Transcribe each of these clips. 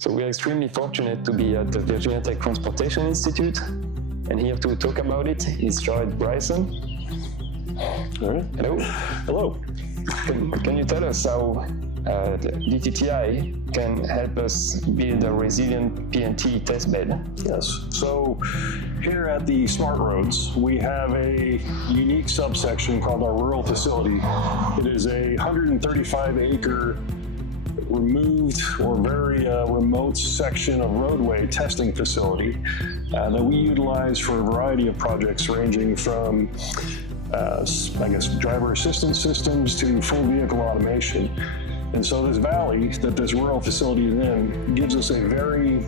So we are extremely fortunate to be at the Virginia Tech Transportation Institute, and here to talk about it is Bryson. All right. Hello. Hello. Can you tell us how the VTTI can help us build a resilient PNT testbed? Yes. So here at the Smart Roads, we have a unique subsection called our rural facility. It is a 135-acre removed or very remote section of roadway testing facility that we utilize for a variety of projects ranging from driver assistance systems to full vehicle automation. And so this valley that this rural facility is in gives us a very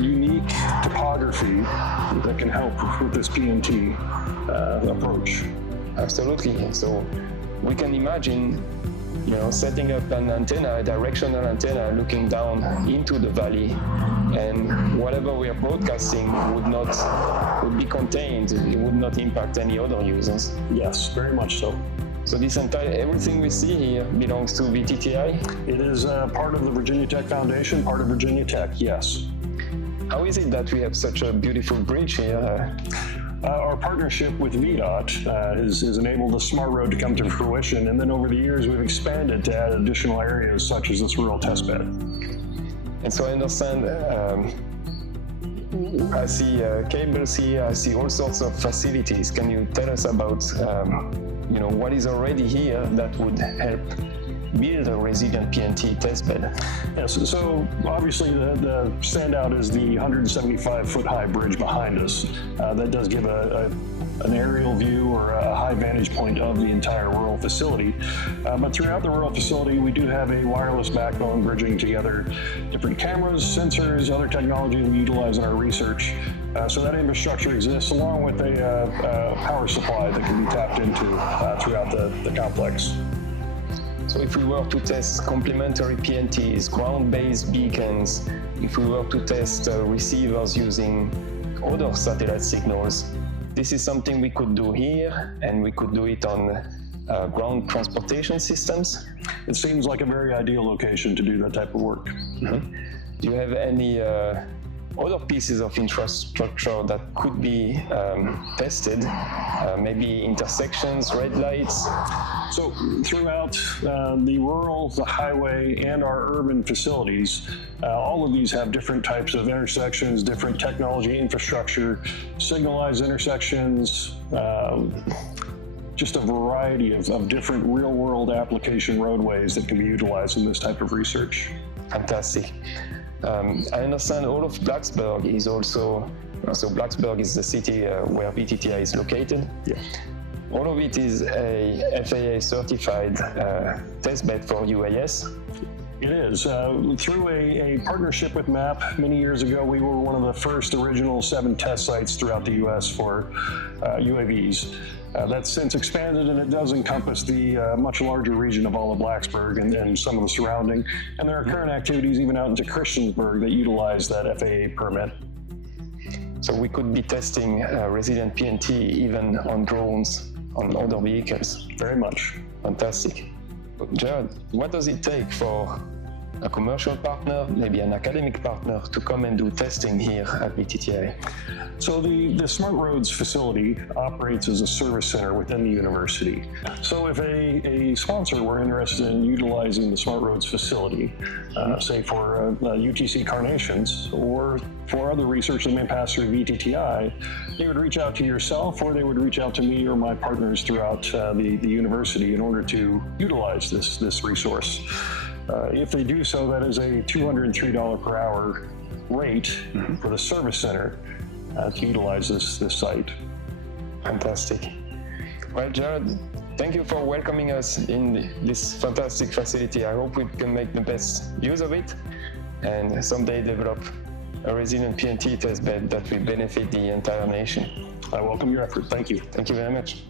unique topography that can help with this PNT approach. Absolutely. So we can imagine, setting up an antenna, a directional antenna, looking down into the valley, and whatever we are broadcasting would be contained. It would not impact any other users. Yes, very much so. So everything we see here belongs to VTTI? It is part of the Virginia Tech Foundation, part of Virginia Tech, yes. How is it that we have such a beautiful bridge here? Our partnership with VDOT has enabled the Smart Road to come to fruition, and then over the years we've expanded to add additional areas such as this rural testbed. And so I understand, I see cables here, I see all sorts of facilities. Can you tell us about what is already here that would help build a resilient PNT testbed? Yes, so obviously the standout is the 175-foot high bridge behind us. That does give an aerial view or a high vantage point of the entire rural facility. But throughout the rural facility, we do have a wireless backbone bridging together different cameras, sensors, other technology we utilize in our research. So that infrastructure exists along with a power supply that can be tapped into throughout the complex. So if we were to test complementary PNTs, ground-based beacons, if we were to test receivers using other satellite signals, this is something we could do here, and we could do it on ground transportation systems. It seems like a very ideal location to do that type of work. Mm-hmm. Do you have any other pieces of infrastructure that could be tested? Maybe intersections, red lights? So throughout the rural, the highway, and our urban facilities, all of these have different types of intersections, different technology infrastructure, signalized intersections, just a variety of different real-world application roadways that can be utilized in this type of research. Fantastic. I understand all of Blacksburg is also, so Blacksburg is the city where VTTI is located. Yeah. All of it is a FAA certified testbed for UAS. It is. Through a partnership with MAP many years ago, we were one of the first original 7 test sites throughout the U.S. for UAVs. That's since expanded, and it does encompass the much larger region of all of Blacksburg and some of the surrounding. And there are current activities even out into Christiansburg that utilize that FAA permit. So we could be testing resilient PNT even on drones, on other vehicles. Very much. Fantastic. Jared, what does it take for a commercial partner, maybe an academic partner, to come and do testing here at VTTI? So the Smart Roads facility operates as a service center within the university. So if a sponsor were interested in utilizing the Smart Roads facility, say for UTC CARNATIONS or for other research that may pass through VTTI, they would reach out to yourself, or they would reach out to me or my partners throughout the university in order to utilize this resource. If they do so, that is a $203 per hour rate for the service center to utilize this site. Fantastic. Well, Jared, thank you for welcoming us in this fantastic facility. I hope we can make the best use of it and someday develop a resilient PNT testbed that will benefit the entire nation. I welcome your effort. Thank you. Thank you very much.